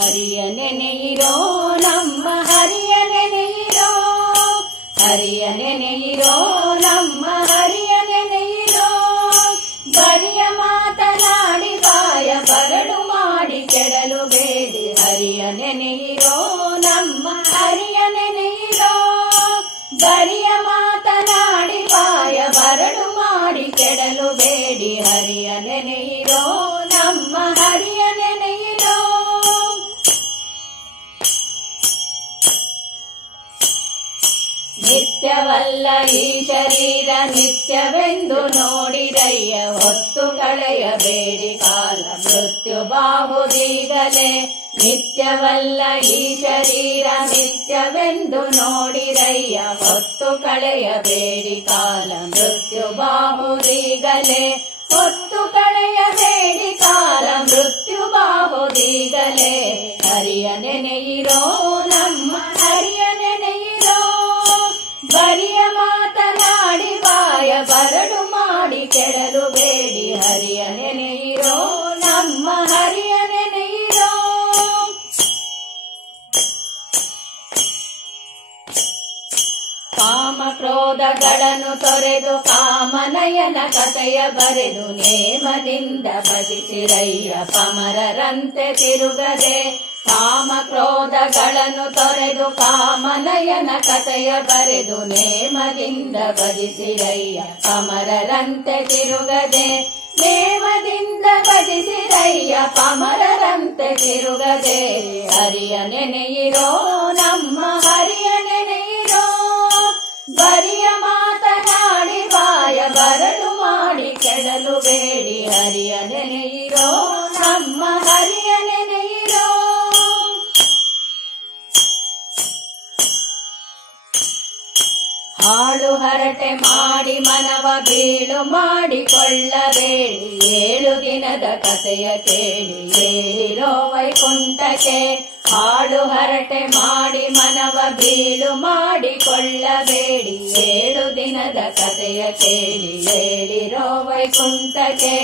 ಹರಿಯ ನೆನೆಯಿರೋ ನಮ್ಮ ಹರಿಯ ನೆನೆಯಿರೋ ಹರಿಯ ನೆನೆಯಿರೋ ನಮ್ಮ ಹರಿಯ ನೆನೆಯಿರೋ ಬರಿಯ ಮಾತನಾಡಿ ಬಾಯ ಬರಡು ಮಾಡಿ ಕೆಡಲು ಬೇಡಿ ಹರಿಯ ನೆನೆಯಿರೋ ನಮ್ಮ ಹರಿಯ ನೆನೆಯಿರೋ ಬರಿಯ ಮಾತನಾಡಿ ನಿತ್ಯವಲ್ಲ ಈ ಶರೀರ ನಿತ್ಯವೆಂದು ನೋಡಿದಯ್ಯ, ಹೊತ್ತು ಕಳೆಯಬೇಡಿ ಕಾಲ, ಮೃತ್ಯು ಬಾಹುದೀಗಲೇ ನಿತ್ಯವಲ್ಲ ಈ ಶರೀರ ನಿತ್ಯವೆಂದು ನೋಡಿರಯ್ಯ ಹೊತ್ತು ಕಳೆಯಬೇಡಿ ಕಾಲ, ಮೃತ್ಯು ಬಾಹುದೀಗಲೇ ಹೊತ್ತು ಬರಡು ಮಾಡಿ ಕೆಡಲು ಬೇಡಿ, ಹರಿಯ ನೆನೆಯಿರೋ ನಮ್ಮ ಹರಿಯ ನೆನೆಯಿರೋ ಕಾಮ ಕ್ರೋಧಗಳನ್ನು ತೊರೆದು ಕಾಮನಯನ ಕಥೆಯ ಬರೆದು, ನೇಮದಿಂದ ಭಜಿಸಿರಯ್ಯ ಪಮರರಂತೆ ತಿರುಗದೆ. ಕಾಮ ಕ್ರೋಧಗಳನ್ನು ತೊರೆದು ಕಾಮನಯನ ಕಥೆಯ ಬರೆದು ನೇಮದಿಂದ ಭಜಿಸಿರಯ್ಯ. ಕಮರರಂತೆ ತಿರುಗದೆ ನೇಮದಿಂದ ಭಜಿಸಿರಯ್ಯ. ಪಮರರಂತೆ ತಿರುಗದೆ ಹರಿಯ ನೆನೆಯಿರೋ ನಮ್ಮ ಹರಿಯ ನೆನೆಯಿರೋ. ಬರಿಯ ಮಾತನಾಡಿ ಬಾಯ ಬರಲು ಮಾಡಿ ಕೆಡಲು ಬೇಡಿ. ಹರಿಯ ನೆನೆಯಿರೋ ನಮ್ಮ ಹಾಳು ಹರಟೆ ಮಾಡಿ ಮನವ ಬೀಳು ಮಾಡಿಕೊಳ್ಳಬೇಡಿ. ಏಳು ದಿನದ ಕಥೆಯ ಕೇಳಿ ಹೇಳಿರೋ ವೈಕುಂಠಕ್ಕೆ ಹಾಳು ಹರಟೆ ಮಾಡಿ ಮನವ ಬೀಳು ಮಾಡಿಕೊಳ್ಳಬೇಡಿ. ಏಳು ದಿನದ ಕಥೆಯ ಕೇಳಿ ಹೇಳಿರೋ ವೈಕುಂಠಕ್ಕೆ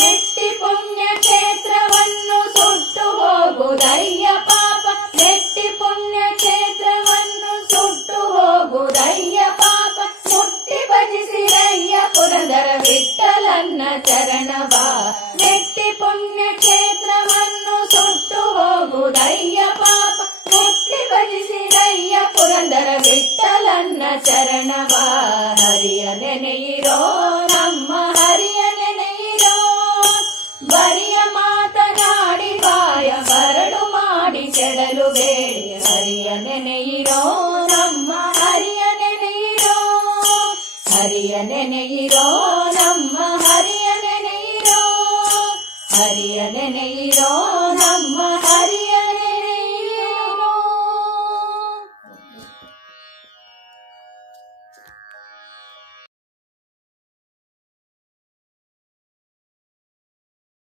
ನೆಟ್ಟಿ ಪುಣ್ಯ ಕ್ಷೇತ್ರವನ್ನು ಸುಟ್ಟು ಹೋಗುದಯ್ಯ ಚರಣವ ನೆಟ್ಟಿ ಪುಣ್ಯ ಕ್ಷೇತ್ರವನ್ನು ಸುಟ್ಟು ಹೋಗುದಯ್ಯ ಪಾಪ ಮುಟ್ಟಿ ಭಜಿಸಿರಯ್ಯ ಪುರಂದರ ವಿಠಲನ್ನ ಚರಣವ ಹರಿಯ ನೆನೆಯಿರೋ ನಮ್ಮ ಹರಿಯ ನೆನೆಯಿರೋ ಬರಿಯ ಮಾತನಾಡಿ ಬಾಯ ಬರಡು ಮಾಡಿ ಕೆಡಲು ಬೇಡಿ ಹರಿಯ ನೆನೆಯಿರೋ ನಮ್ಮ ಹರಿಯ ನೆನೆಯಿರೋ ಹರಿಯ ನೆನೆಯಿರೋ ನಮ್ಮ ಹರಿಯ ನೆನೆಯಿರೋ ಹರಿಯ ನೆನೆಯಿರೋ